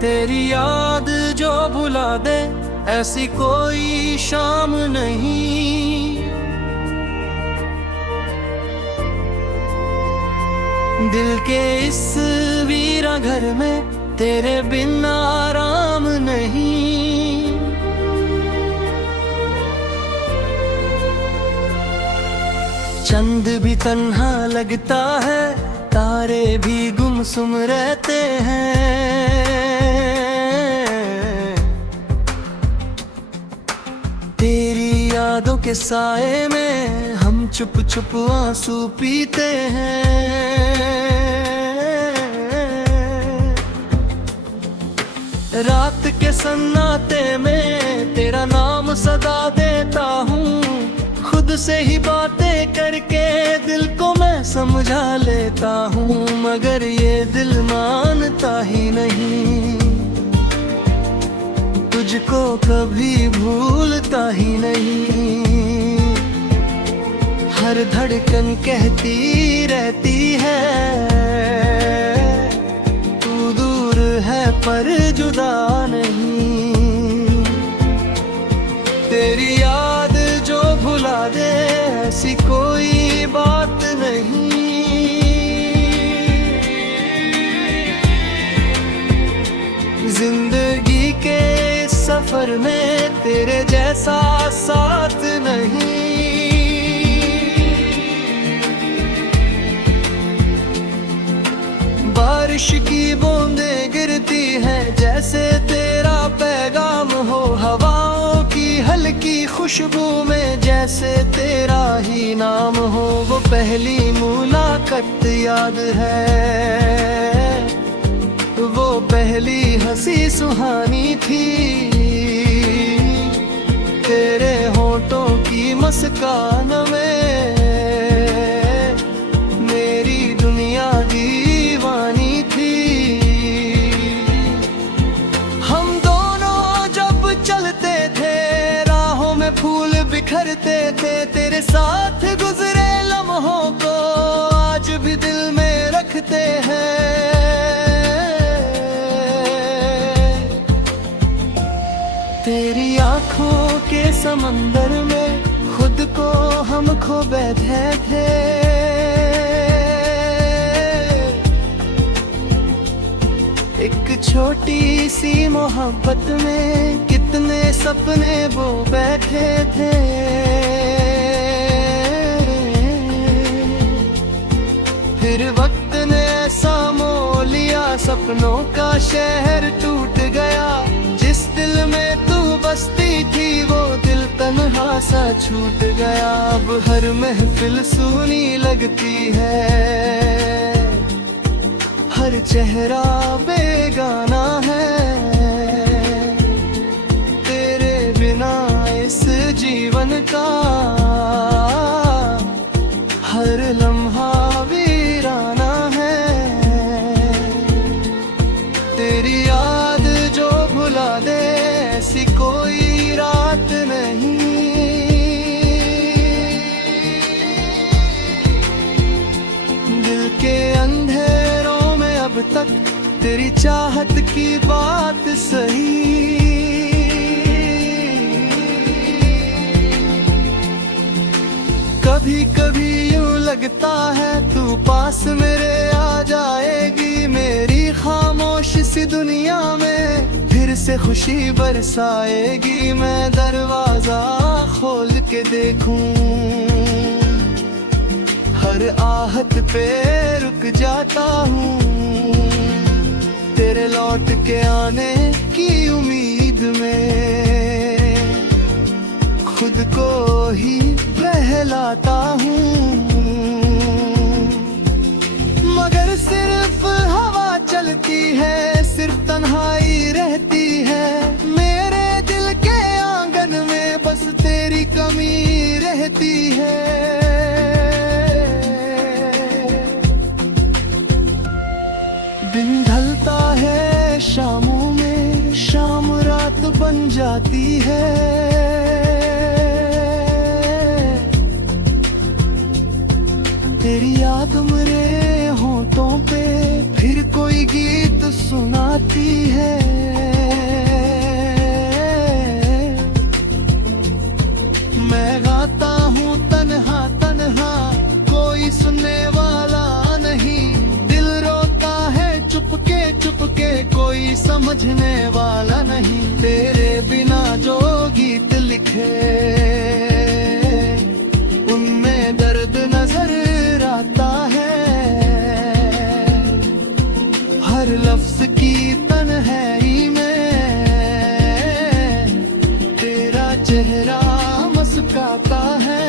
तेरी याद जो भुला दे ऐसी कोई शाम नहीं। दिल के इस वीरा घर में तेरे बिन आराम नहीं। चंद भी तन्हा लगता है, तारे भी गुमसुम रहते हैं। तेरी यादों के साए में हम चुप चुप आंसू पीते हैं। रात के सन्नाटे में तेरा नाम सदा देता हूँ, खुद से ही बातें करके दिल को मैं समझा लेता हूँ, मगर ये दिल मानता ही नहीं। तुझको कभी भूलता ही नहीं। हर धड़कन कहती रहती है तू दूर है पर जुदा नहीं। तेरी याद जो भुला दे ऐसी कोई बात नहीं। जिंदगी के सफर में तेरे जैसा साथ नहीं। बारिश की बूंदें गिरती हैं जैसे तेरा पैगाम हो, हवाओं की हल्की खुशबू में जैसे तेरा ही नाम हो। वो पहली मुलाकात याद है, वो पहली हंसी सुहानी थी। तेरे होठों की मुस्कान में मेरी दुनिया दीवानी थी। हम दोनों जब चलते थे राहों में फूल बिखरते थे, तेरे साथ गुजरे लम्हों को आज भी दिल में रखते हैं। तेरी आँखों के समंदर में खुद को हम खो बैठे थे। एक छोटी सी मोहब्बत में कितने सपने वो बैठे थे। फिर वक्त ने ऐसा मोह लिया, सपनों का शहर टूट गया। जिस दिल में तू बसती थी वो दिल तन्हा सा छूट गया। अब हर महफिल सूनी लगती है, हर चेहरा बेगाना है। तेरे बिना इस जीवन का हर लम्हा वीराना है। तेरी याद जो भुला दे ऐसी कोई रात नहीं। दिल के अंधेरों में अब तक तेरी चाहत की बात सही। कभी कभी यूं लगता है तू पास मेरे आ जाएगी, मेरी खामोश सी दुनिया में फिर से खुशी बरसाएगी। मैं दरवाजा खोल के देखूं, हर आहट पे रुक जाता हूँ। तेरे लौट के आने की उम्मीद में खुद को ही बहलाता हूँ, मगर सिर्फ हवा चलती है, सिर्फ तन्हाई रहती है। मेरे दिल के आंगन में बस तेरी कमी रहती है। दिन ढलता है शामों में, शाम रात बन जाती है। तेरी याद मेरे होंठ बातों पे फिर कोई गीत सुनाती है। मैं गाता हूँ तन्हा तन्हा, कोई सुनने वाला नहीं। दिल रोता है चुपके चुपके, कोई समझने वाला नहीं। तेरे बिना जो गीत लिखे उनमें दर्द नजर आता है। हर लफ्ज की तन्हाई में तेरा चेहरा मुस्कुराता है।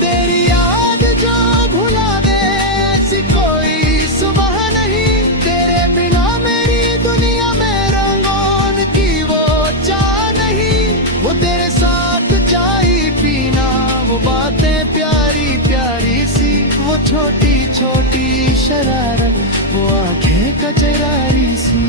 तेरी याद जो भुला दे ऐसी कोई सुबह नहीं। तेरे बिना मेरी दुनिया में रंगों की वो चाह नहीं। वो तेरे साथ चाय पीना, वो बातें प्यारी प्यारी सी, वो छोटी छोटी शरारत, वो आंखें कचरारी सी।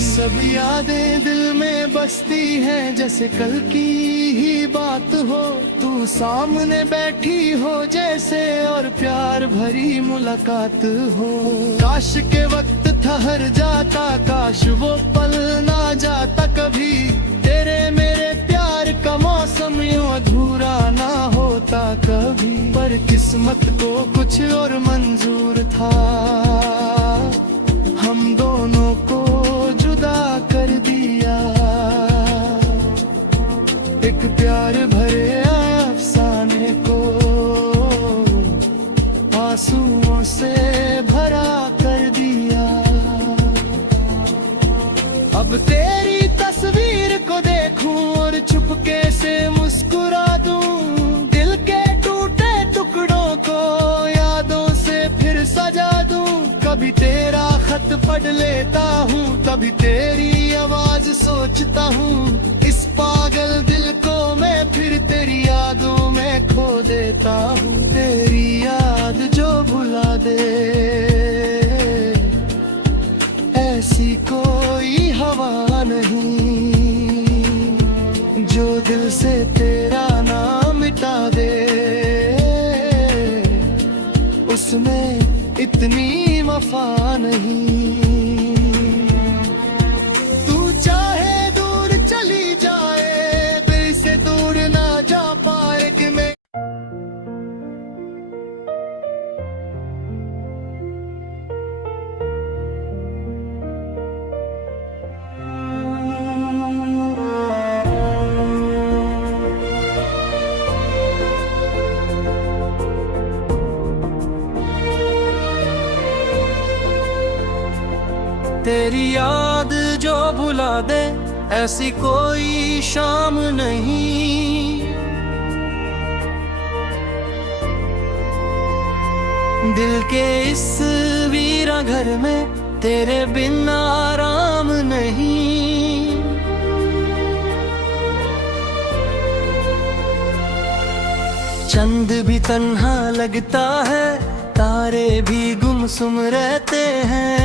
सब यादें दिल में बसती हैं जैसे कल की ही बात हो। तू सामने बैठी हो जैसे और प्यार भरी मुलाकात हो। काश के वक्त ठहर जाता, काश वो पल ना जाता कभी। तेरे मेरे प्यार का मौसम यूं अधूरा ना होता कभी। पर किस्मत को कुछ और मंजूर था, हम दोनों को जुदा कर दिया। एक प्यार भरे अफसाने को आंसुओं से भरा कर दिया। अब तेरी तस्वीर को देखूं और चुपके से मुस्कुरा दूं। दिल के टूटे टुकड़ों को यादों से फिर सजा दूं। कभी तेरा खत पढ़ लेता हूँ, कभी तेरी आवाज सोचता हूँ। इस पागल दिल को मैं फिर तेरी यादों में खो देता हूँ। तेरी याद जो भुला दे ऐसी कोई हवा नहीं। जो दिल से तेरा नाम मिटा दे उसमें इतनी वफा नहीं। तू चाहे दूर चली जाए, दिल से दूर ना जा पाए कि मैं। तेरी याद जो भुला दे ऐसी कोई शाम नहीं। दिल के इस वीरा घर में तेरे बिन आराम नहीं। चंद भी तन्हा लगता है, तारे भी गुमसुम रहते हैं।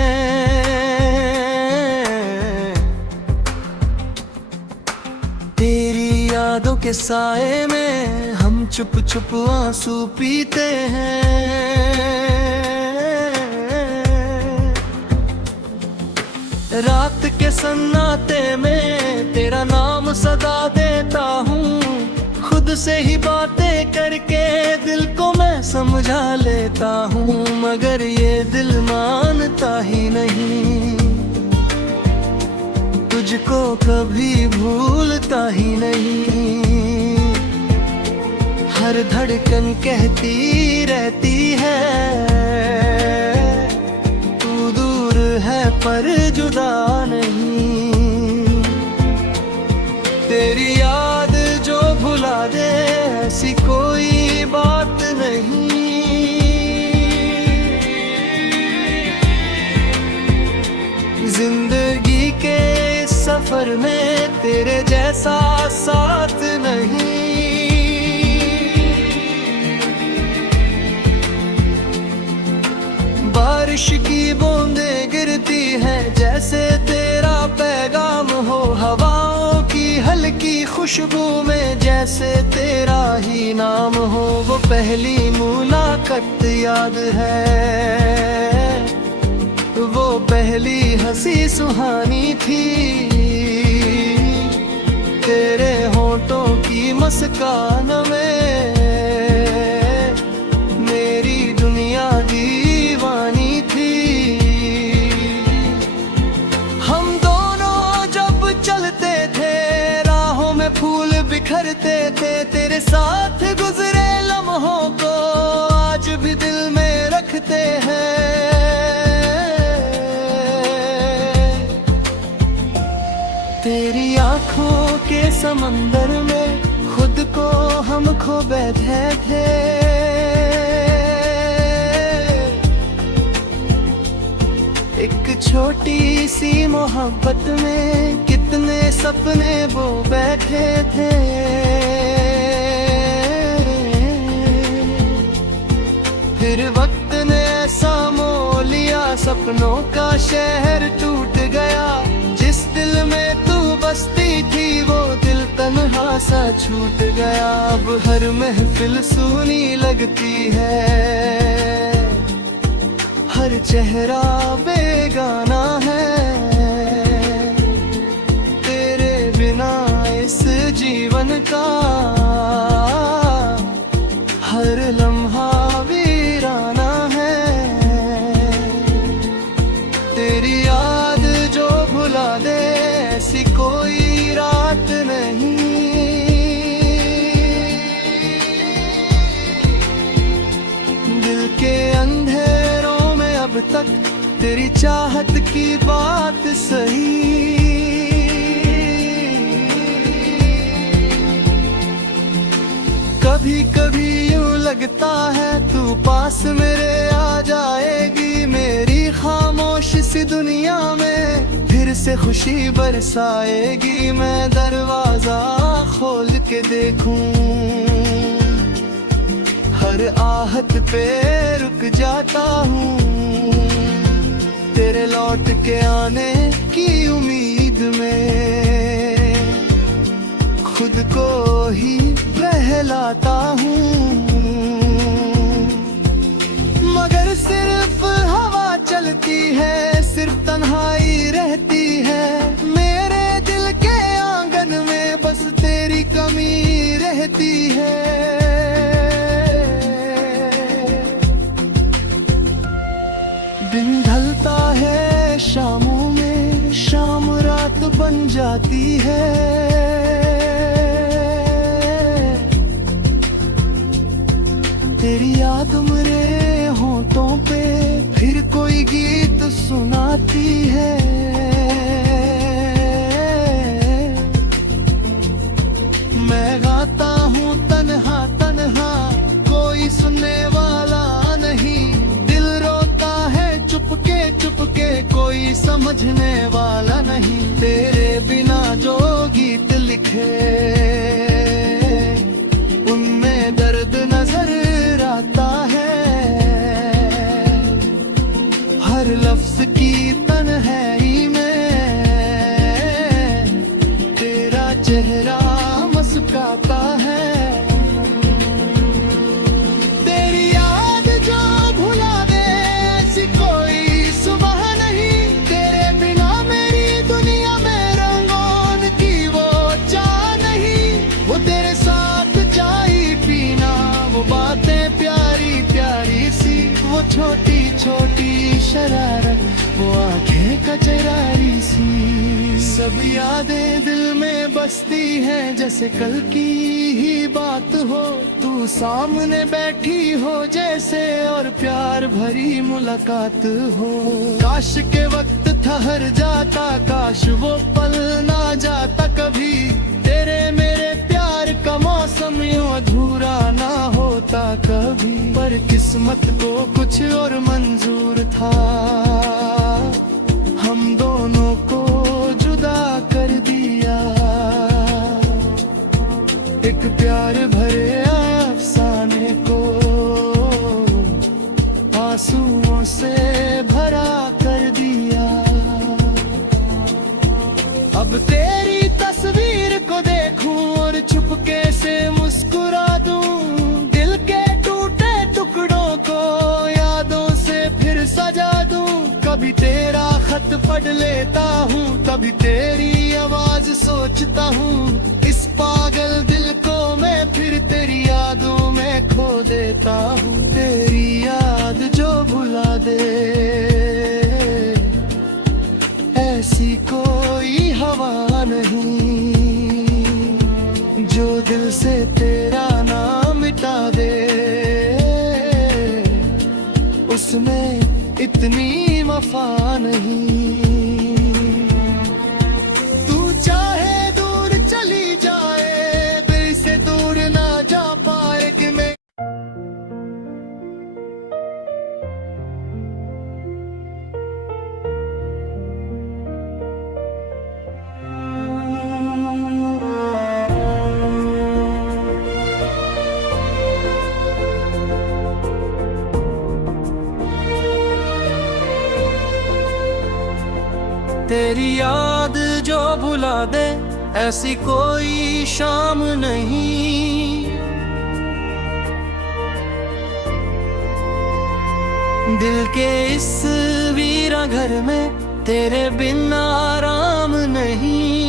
तेरी यादों के साए में हम चुप चुप आंसू पीते हैं। रात के सन्नाटे में तेरा नाम सदा देता हूँ। खुद से ही बातें करके दिल को मैं समझा लेता हूँ। मगर ये दिल मानता ही नहीं, तुझको कभी भूलता ही नहीं। हर धड़कन कहती रहती है तू दूर है पर जुदा नहीं। तेरी याद जो भुला दे ऐसी कोई बात नहीं। जिंदगी के सफर में तेरे जैसा साथ नहीं। बारिश की बूंदें गिरती हैं जैसे तेरा पैगाम हो। हवाओं की हल्की खुशबू में जैसे तेरा ही नाम हो। वो पहली मुलाकात याद है, वो पहली हंसी सुहानी थी, तेरे होठों की मुस्कान में मेरी दुनिया दीवानी थी। हम दोनों जब चलते थे राहों में फूल बिखरते थे, तेरे साथ गुजरे लम्हों को आज भी दिल में रखते हैं। तेरी आँखों के समंदर में खुद को हम खो बैठे थे, एक छोटी सी मोहब्बत में कितने सपने वो बैठे थे। फिर वक्त ने ऐसा मोह लिया, सपनों का शहर टूट गया, जिस दिल में तू बसती थी वो दिल तन्हा सा छूट गया। अब हर महफिल सूनी लगती है, हर चेहरा बेगाना है, तेरे बिना इस जीवन का हर लम्हा वीराना है। तेरी याद जो भुला दे ऐसी कोई रात नहीं, दिल के अंधेरों में अब तक तेरी चाहत की बात सही। कभी कभी यूं लगता है तू पास मेरे आ जाएगी, मेरी खामोश सी दुनिया में फिर से खुशी बरसाएगी। मैं दरवाजा खोल के देखूं, हर आहट पे रुक जाता हूँ, तेरे लौट के आने की उम्मीद में खुद को ही बहलाता हूँ। मगर सिर्फ हवा चलती है, सिर्फ तन्हाई रहती है, मेरे दिल के आंगन में बस तेरी कमी रहती है। दिन ढलता है शामों में, शाम रात बन जाती है, तेरी याद मेरे होठों पे फिर कोई गीत सुनाती है। मैं गाता हूँ तन्हा तन्हा, कोई सुनने वाला नहीं, दिल रोता है चुपके चुपके, कोई समझने वाला नहीं। तेरे बिना जो गीत लिखे उनमें दर्द नजर आता है, हर लफ्ज की तन्हाई में तेरा चेहरा मुस्कुराता है। तेरी याद जो भुला दे ऐसी कोई सुबह नहीं, तेरे बिना मेरी दुनिया में रंगों की वो चाह नहीं, वो तेरे साथ चाय पीना, वो बातें प्यारी प्यारी सी, वो छोटी छोटी शरारत, वो आंखें कचरारी सी, सब यादें दिल में बसती हैं जैसे कल की ही बात हो। तू सामने बैठी हो जैसे और प्यार भरी मुलाकात हो। काश के वक्त ठहर जाता, काश वो पल ना जाता कभी, तेरे मेरे प्यार का मौसम यूं अधूरा ना होता कभी। पर किस्मत को कुछ और मंजूर था, हम दोनों को जुदा कर दिया, एक प्यार भरे अफसाने को आंसुओं से भरा कर दिया। अब तेरी तस्वीर को देखूं और चुपके से मुस्कुरा दूं, दिल के खत पढ़ लेता हूँ, तभी तेरी आवाज सोचता हूँ। इस पागल दिल को मैं फिर तेरी यादों में खो देता हूँ। तेरी याद जो भुला दे, ऐसी कोई हवा नहीं जो दिल से तेरा नाम मिटा दे। उसमें इतनी वफा नहीं। तू चाहे दूर चली जाए, दिल से दूर ना जा पाएगी मैं। तेरी याद जो भुला दे, ऐसी कोई शाम नहीं। दिल के इस वीरा घर में तेरे बिन आराम नहीं।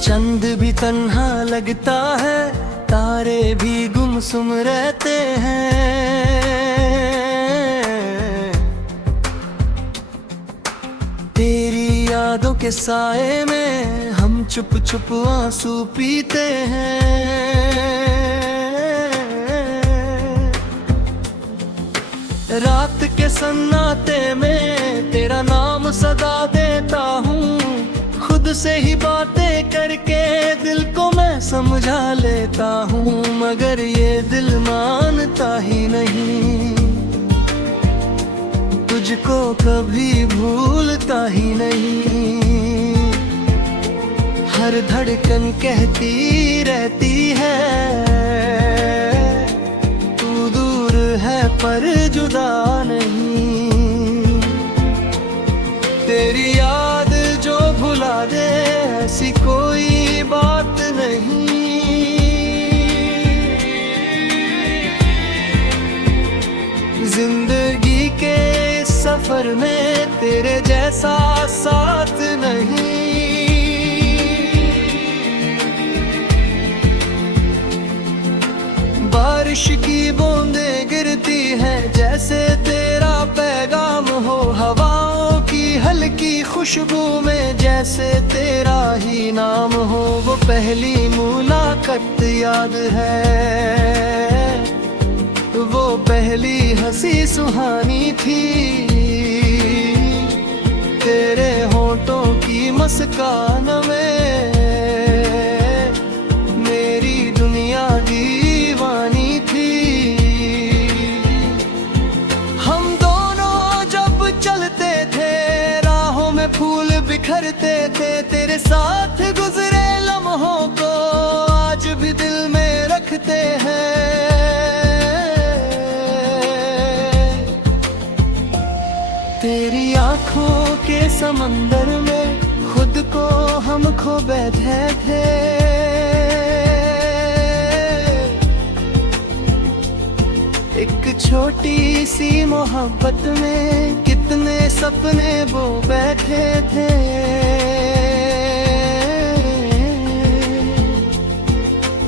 चंद भी तन्हा लगता है, तारे भी गुमसुम रहते हैं। तेरी यादों के साए में हम चुप चुप आंसू पीते हैं। रात के सन्नाटे में तेरा नाम सदा देता हूँ। खुद से ही बातें करके दिल को मैं समझा लेता हूँ, मगर ये दिल मानता ही नहीं। तुझको कभी भूलता ही नहीं। हर धड़कन कहती रहती है, तू दूर है पर जुदा नहीं। तेरी याद जो भुला दे, ऐसी कोई बात नहीं। जिंदगी के सफर में तेरे जैसा साथ नहीं। बारिश की बूंदें गिरती हैं जैसे तेरा पैगाम हो। हवाओं की हल्की खुशबू में जैसे तेरा ही नाम हो। वो पहली मुलाकात याद है, वो पहली हंसी सुहानी थी। तेरे होठों की मुस्कान में मेरी दुनिया दीवानी थी। हम दोनों जब चलते थे, राहों में फूल बिखरते थे। तेरे साथ गुजरे लम्हों को आज भी दिल में रखते हैं। तेरी आँखों के समंदर में खुद को हम खो बैठे थे। एक छोटी सी मोहब्बत में कितने सपने वो बैठे थे।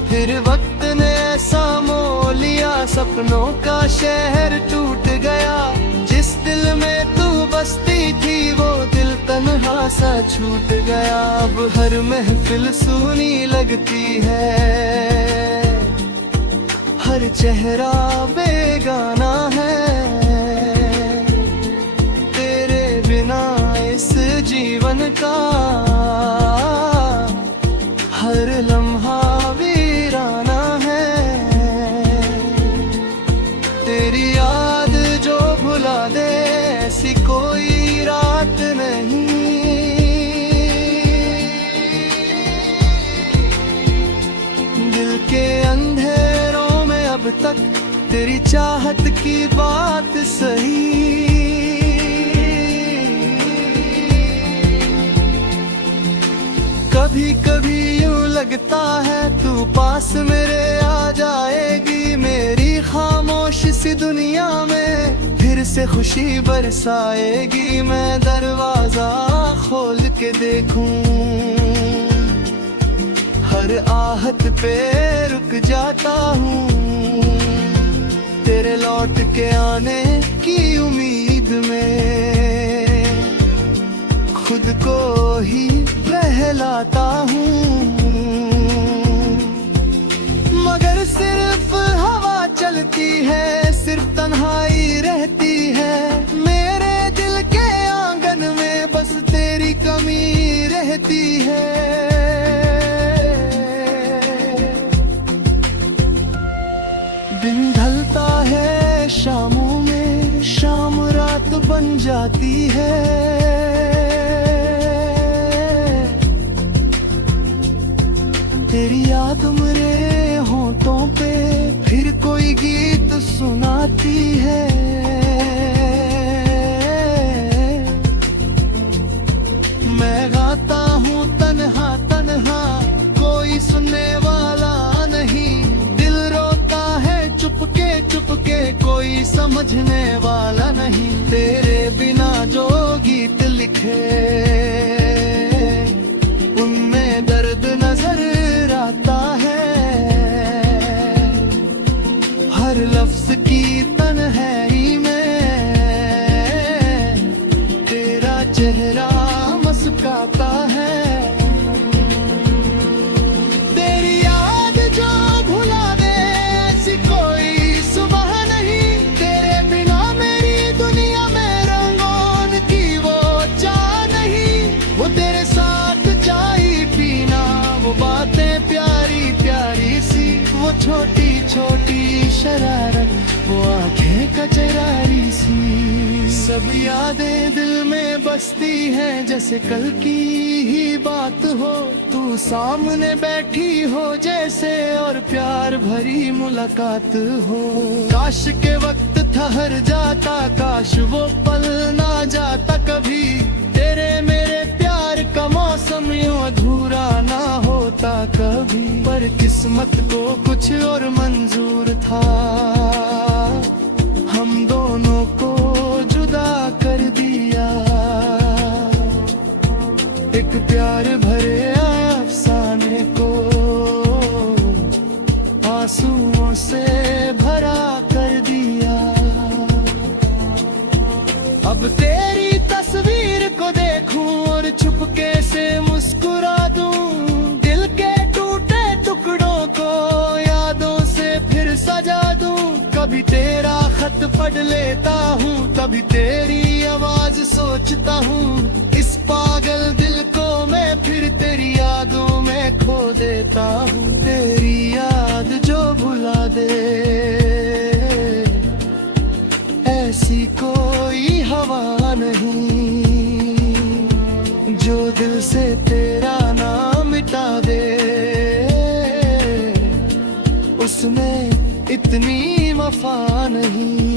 फिर वक्त ने ऐसा मोल लिया, सपनों का शहर टूट गया। जिस दिल में तू बसती थी, वो दिल तन्हा सा छूट गया। अब हर महफिल सूनी लगती है, हर चेहरा बेगाना है। तेरे बिना इस जीवन का हर लम्हा वीराना है। तेरी याद जो भुला दे, ऐसी कोई रात नहीं। दिल के अंधेरों में अब तक तेरी चाहत की बात सही। कभी कभी यूं लगता है तू पास मेरे आ जाएगी, मेरी खामोश सी दुनिया में फिर से खुशी बरसाएगी। मैं दरवाजा खोल के देखूं, हर आहत पे रुक जाता हूँ, तेरे लौट के आने की उम्मीद में खुद को ही बहलाता हूँ। मगर सिर्फ हवा चलती है, सिर्फ तन्हाई रहती है, मेरे दिल के आंगन में बस तेरी कमी रहती है। दिन ढलता है शामों में, शाम रात बन जाती है, तेरी याद मेरे होंठों पे फिर कोई गीत सुनाती है। मैं गाता हूँ तन्हा तन्हा, कोई सुनने वाला नहीं, दिल रोता है चुपके चुपके, कोई समझने वाला नहीं। तेरे बिना जो गीत लिखे उनमें दर्द नजर आता है, हर लफ्ज की तन्हाई में तेरा चेहरा मुस्कुराता है। तेरी याद जो भुला दे ऐसी कोई सुबह नहीं, तेरे बिना मेरी दुनिया में रंगों की वो चाह नहीं। वो तेरे साथ चाय पीना, वो बातें प्यारी प्यारी सी, वो छोटी छोटी शरारत, वो आंखें कचरारी सी, सब यादें दिल में बसती हैं जैसे कल की ही बात हो। तू सामने बैठी हो जैसे और प्यार भरी मुलाकात हो। काश के वक्त ठहर जाता, काश वो पल ना जाता कभी, तेरे मेरे प्यार का मौसम यूं अधूरा ना होता कभी। पर किस्मत को कुछ और मंजूर था, हम दोनों को जुदा कर दिया। एक प्यार भरे अफसाने को आंसुओं से भरा कर दिया। अब तेरी तस्वीर को देखूं और चुपके से मुस्कुरा दूं, दिल के टूटे टुकड़ों को यादों से फिर सजा दूं। कभी तेरा खत पढ़ लेता हूँ, कभी तेरी आवाज सोचता हूँ, इस पागल दिल को मैं फिर तेरी यादों में खो देता हूँ। तेरी याद जो भुला दे ऐसी कोई हवा नहीं, जो दिल से तेरा नाम मिटा दे उसमें इतनी वफा नहीं।